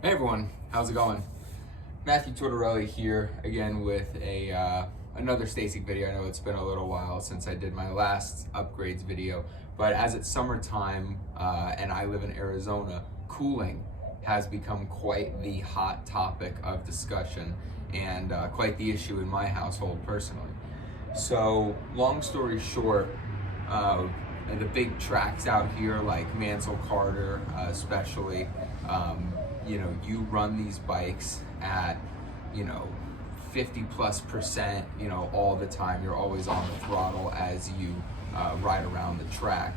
Hey everyone, how's it going? Matthew Tortorelli here again with another Stacyc video. I know it's been a little while since I did my last upgrades video, but as it's summertime and I live in Arizona, cooling has become quite the hot topic of discussion and quite the issue in my household personally. So long story short, the big tracks out here like Mansell Carter especially, you run these bikes at, 50+%, all the time. You're always on the throttle as you ride around the track.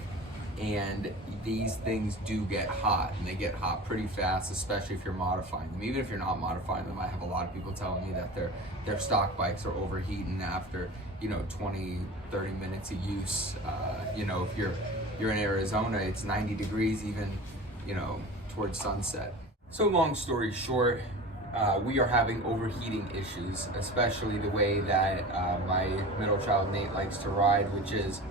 And these things do get hot, and they get hot pretty fast, especially if you're modifying them. Even if you're not modifying them, I have a lot of people telling me that their stock bikes are overheating after 20, 30 minutes of use. If you're in Arizona, it's 90 degrees even, towards sunset. So long story short, we are having overheating issues, especially the way that my middle child Nate likes to ride, which is,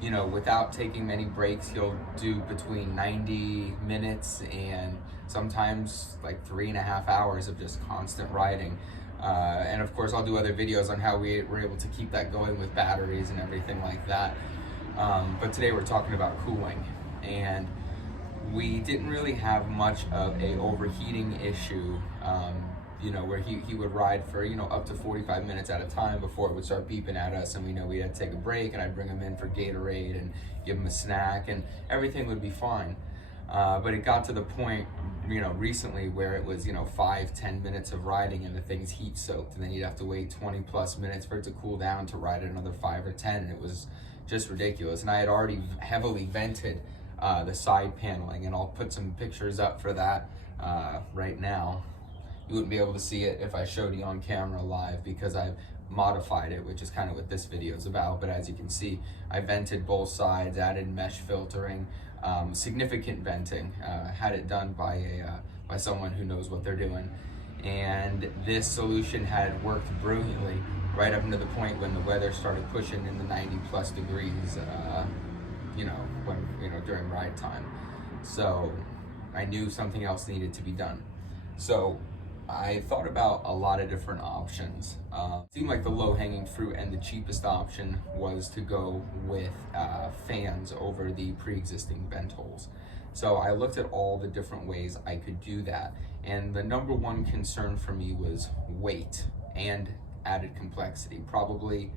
without taking many breaks, he'll do between 90 minutes and sometimes like 3.5 hours of just constant riding. And of course, I'll do other videos on how we were able to keep that going with batteries and everything like that. But today we're talking about cooling, and we didn't really have much of a overheating issue, where he would ride for, up to 45 minutes at a time before it would start beeping at us, and we know we had to take a break, and I'd bring him in for Gatorade and give him a snack, and everything would be fine. But it got to the point, recently where it was, 5-10 minutes of riding and the thing's heat soaked, and then you'd have to wait 20+ minutes for it to cool down to ride another 5 or 10, and it was just ridiculous. And I had already heavily vented the side paneling, and I'll put some pictures up for that right now. You wouldn't be able to see it if I showed you on camera live because I've modified it, which is kind of what this video is about. But as you can see, I vented both sides, added mesh filtering, significant venting, had it done by someone who knows what they're doing. And this solution had worked brilliantly right up to the point when the weather started pushing in the 90+ degrees, during ride time. So I knew something else needed to be done. So I thought about a lot of different options. It seemed like the low-hanging fruit and the cheapest option was to go with fans over the pre-existing vent holes. So I looked at all the different ways I could do that, and the number one concern for me was weight and added complexity, probably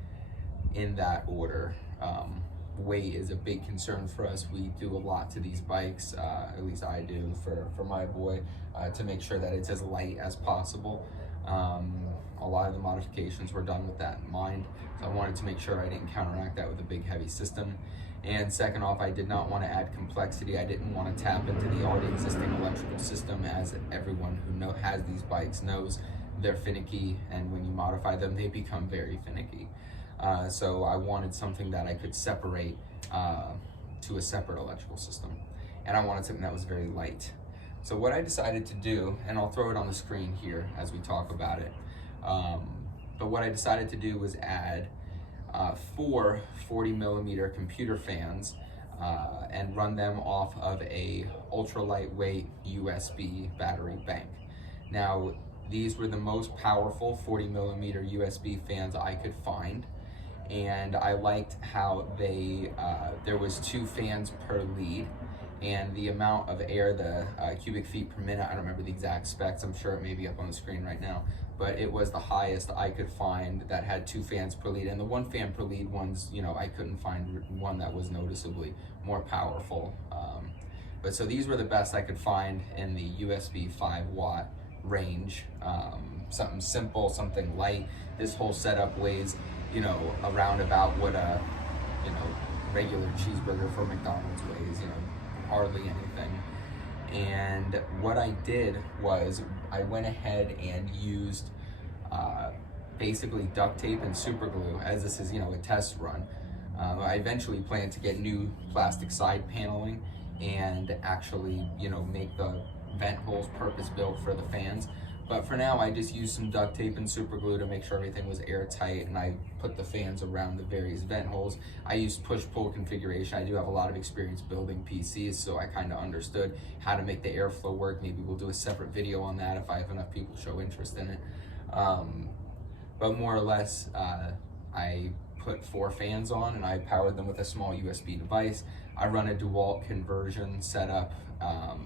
in that order. Weight is a big concern for us. We do a lot to these bikes, at least I do for my boy, to make sure that it's as light as possible. A lot of the modifications were done with that in mind, so I wanted to make sure I didn't counteract that with a big heavy system. And second off, I did not want to add complexity. I didn't want to tap into the already existing electrical system, as everyone who has these bikes knows they're finicky, and when you modify them, they become very finicky. So I wanted something that I could separate to a separate electrical system, and I wanted something that was very light. So what I decided to do, and I'll throw it on the screen here as we talk about it, but what I decided to do was add 4 40mm computer fans and run them off of a ultra lightweight USB battery bank. Now, these were the most powerful 40mm USB fans I could find, and I liked how there was 2 fans per lead, and the amount of air, the cubic feet per minute, I don't remember the exact specs, I'm sure it may be up on the screen right now, but it was the highest I could find that had 2 fans per lead. And the 1 fan per lead ones, I couldn't find one that was noticeably more powerful. But so these were the best I could find in the USB 5-watt range. Something simple, something light. This whole setup weighs, around about what a, regular cheeseburger from McDonald's weighs, hardly anything. And what I did was I went ahead and used basically duct tape and super glue, as this is, a test run. I eventually plan to get new plastic side paneling and actually, make the vent holes purpose built for the fans. But for now, I just used some duct tape and super glue to make sure everything was airtight, and I put the fans around the various vent holes. I used push-pull configuration. I do have a lot of experience building PCs, so I kind of understood how to make the airflow work. Maybe we'll do a separate video on that if I have enough people show interest in it. But more or less, I put 4 fans on and I powered them with a small USB device. I run a DeWalt conversion setup,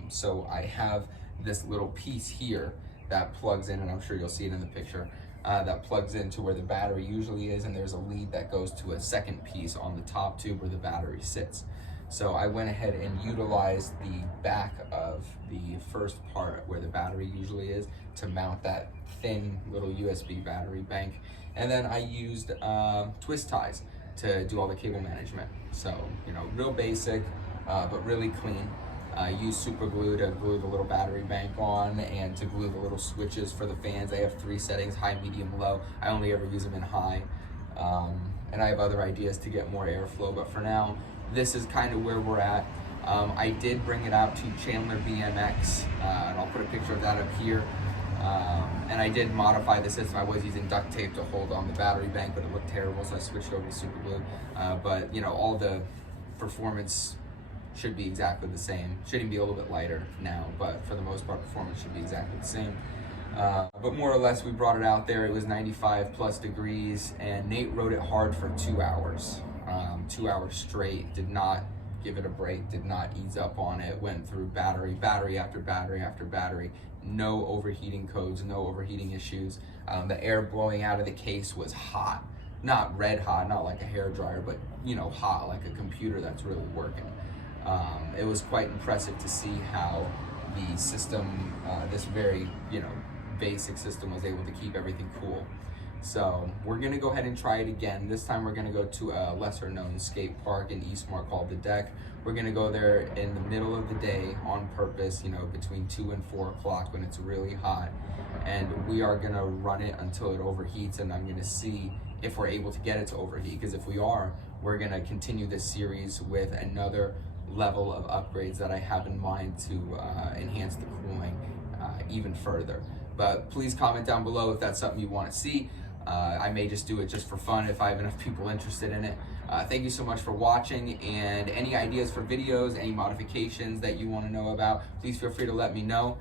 so I have this little piece here that plugs in, and I'm sure you'll see it in the picture, that plugs into where the battery usually is, and there's a lead that goes to a second piece on the top tube where the battery sits. So I went ahead and utilized the back of the first part where the battery usually is to mount that thin little USB battery bank. And then I used twist ties to do all the cable management. So, you know, real basic, but really clean. I used super glue to glue the little battery bank on and to glue the little switches for the fans. I have 3 settings, high, medium, low. I only ever use them in high. And I have other ideas to get more airflow, but for now, this is kind of where we're at. I did bring it out to Chandler BMX, and I'll put a picture of that up here. And I did modify the system. I was using duct tape to hold on the battery bank, but it looked terrible, so I switched over to super glue. But you know, all the performance should be exactly the same. Shouldn't be a little bit lighter now, but for the most part, performance should be exactly the same. But more or less, we brought it out there. It was 95 plus degrees, and Nate rode it hard for 2 hours. 2 hours straight, did not give it a break, did not ease up on it, went through battery after battery after battery. No overheating codes, no overheating issues. The air blowing out of the case was hot. Not red hot, not like a hair dryer, but you know, hot, like a computer that's really working. It was quite impressive to see how the system, this very, you know, basic system was able to keep everything cool. So we're gonna go ahead and try it again. This time we're gonna go to a lesser known skate park in Eastmore called The Deck. We're gonna go there in the middle of the day on purpose, you know, between 2 and 4 o'clock when it's really hot. And we are gonna run it until it overheats, and I'm gonna see if we're able to get it to overheat. Because if we are, we're gonna continue this series with another level of upgrades that I have in mind to enhance the cooling even further. But please comment down below if that's something you want to see. I may just do it just for fun if I have enough people interested in it. Thank you so much for watching, and any ideas for videos, any modifications that you want to know about, please feel free to let me know.